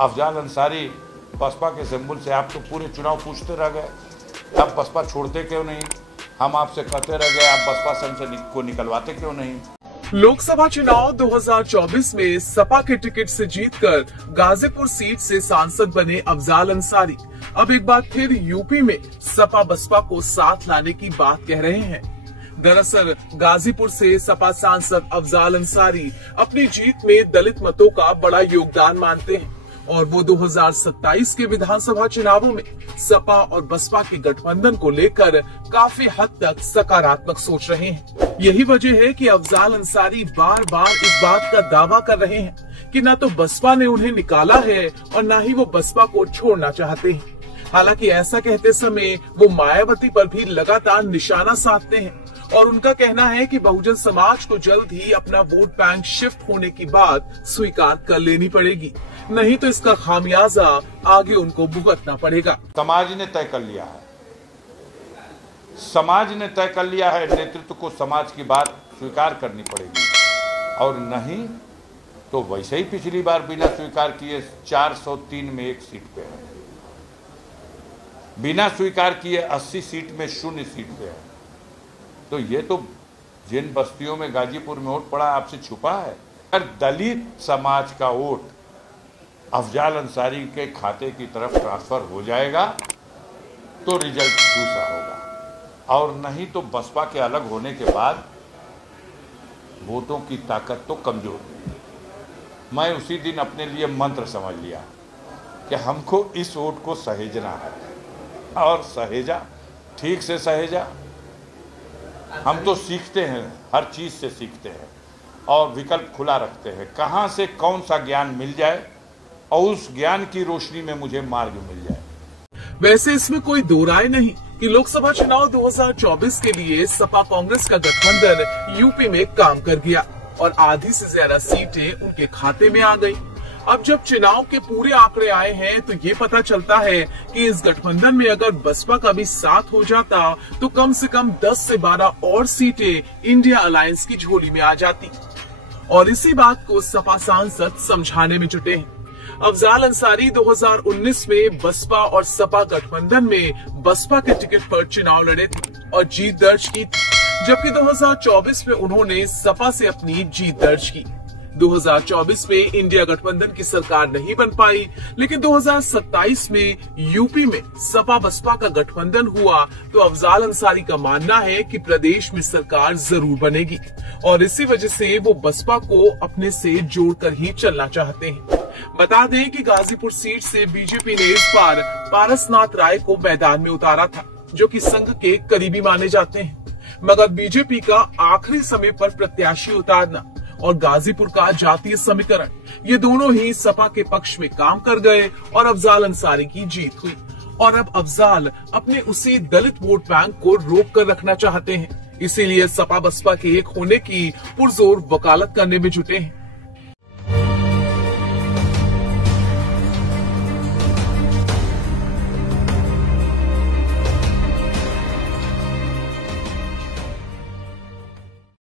अफजाल अंसारी बसपा के सिंबल से आप तो पूरे चुनाव पूछते रह गए, आप बसपा छोड़ते क्यों नहीं? हम आपसे कहते रह गए, आप बसपा संघ से को निकलवाते क्यों नहीं? लोकसभा चुनाव 2024 में सपा के टिकट से जीतकर गाजीपुर सीट से सांसद बने अफजाल अंसारी अब एक बार फिर यूपी में सपा बसपा को साथ लाने की बात कह रहे हैं। दरअसल गाजीपुर से सपा सांसद अफजाल अंसारी अपनी जीत में दलित मतों का बड़ा योगदान मानते हैं और वो 2027 के विधानसभा चुनावों में सपा और बसपा के गठबंधन को लेकर काफी हद तक सकारात्मक सोच रहे हैं। यही वजह है कि अफजाल अंसारी बार बार इस बात का दावा कर रहे हैं कि न तो बसपा ने उन्हें निकाला है और न ही वो बसपा को छोड़ना चाहते हैं। हालांकि ऐसा कहते समय वो मायावती पर भी लगातार निशाना साधते हैं और उनका कहना है कि बहुजन समाज को जल्द ही अपना वोट बैंक शिफ्ट होने की बात स्वीकार कर लेनी पड़ेगी, नहीं तो इसका खामियाजा आगे उनको भुगतना पड़ेगा। समाज ने तय कर लिया है, समाज ने तय कर लिया है, नेतृत्व को समाज की बात स्वीकार करनी पड़ेगी और नहीं तो वैसे ही पिछली बार बिना स्वीकार किए 403 में 1 सीट पे है, बिना स्वीकार किए 80 सीट में 0 सीट पे है। तो ये तो जिन बस्तियों में गाजीपुर में वोट पड़ा आपसे छुपा है। अगर दलित समाज का वोट अफजाल अंसारी के खाते की तरफ ट्रांसफर हो जाएगा तो रिजल्ट दूसरा होगा और नहीं तो बसपा के अलग होने के बाद वोटों की ताकत तो कमजोर होगी। मैं उसी दिन अपने लिए मंत्र समझ लिया कि हमको इस वोट को सहेजना है और सहेजा, ठीक से सहेजा। हम तो सीखते हैं, हर चीज से सीखते हैं और विकल्प खुला रखते हैं, कहां से कौन सा ज्ञान मिल जाए और उस ज्ञान की रोशनी में मुझे मार्ग मिल जाए। वैसे इसमें कोई दो राय नहीं कि लोकसभा चुनाव 2024 के लिए सपा कांग्रेस का गठबंधन यूपी में काम कर गया और आधी से ज्यादा सीटें उनके खाते में आ गई। अब जब चुनाव के पूरे आंकड़े आए हैं तो ये पता चलता है कि इस गठबंधन में अगर बसपा का भी साथ हो जाता तो कम से कम 10 से 12 और सीटें इंडिया अलायंस की झोली में आ जाती और इसी बात को सपा सांसद समझाने में जुटे हैं। अफजाल अंसारी 2019 में बसपा और सपा गठबंधन में बसपा के टिकट पर चुनाव लड़े थे और जीत दर्ज की थी, जबकि 2024 में उन्होंने सपा से अपनी जीत दर्ज की। 2024 में इंडिया गठबंधन की सरकार नहीं बन पाई, लेकिन 2027 में यूपी में सपा बसपा का गठबंधन हुआ तो अफजाल अंसारी का मानना है कि प्रदेश में सरकार जरूर बनेगी और इसी वजह से वो बसपा को अपने से जोड़कर ही चलना चाहते हैं। बता दें कि गाजीपुर सीट से बीजेपी ने इस बार पारसनाथ राय को मैदान में उतारा था, जो कि संघ के करीबी माने जाते हैं, मगर बीजेपी का आखिरी समय पर प्रत्याशी उतारना और गाजीपुर का जातीय समीकरण ये दोनों ही सपा के पक्ष में काम कर गए और अफजाल अंसारी की जीत हुई और अब अफजाल अपने उसी दलित वोट बैंक को रोक कर रखना चाहते हैं। इसीलिए सपा बसपा के एक होने की पुरजोर वकालत करने में जुटे हैं।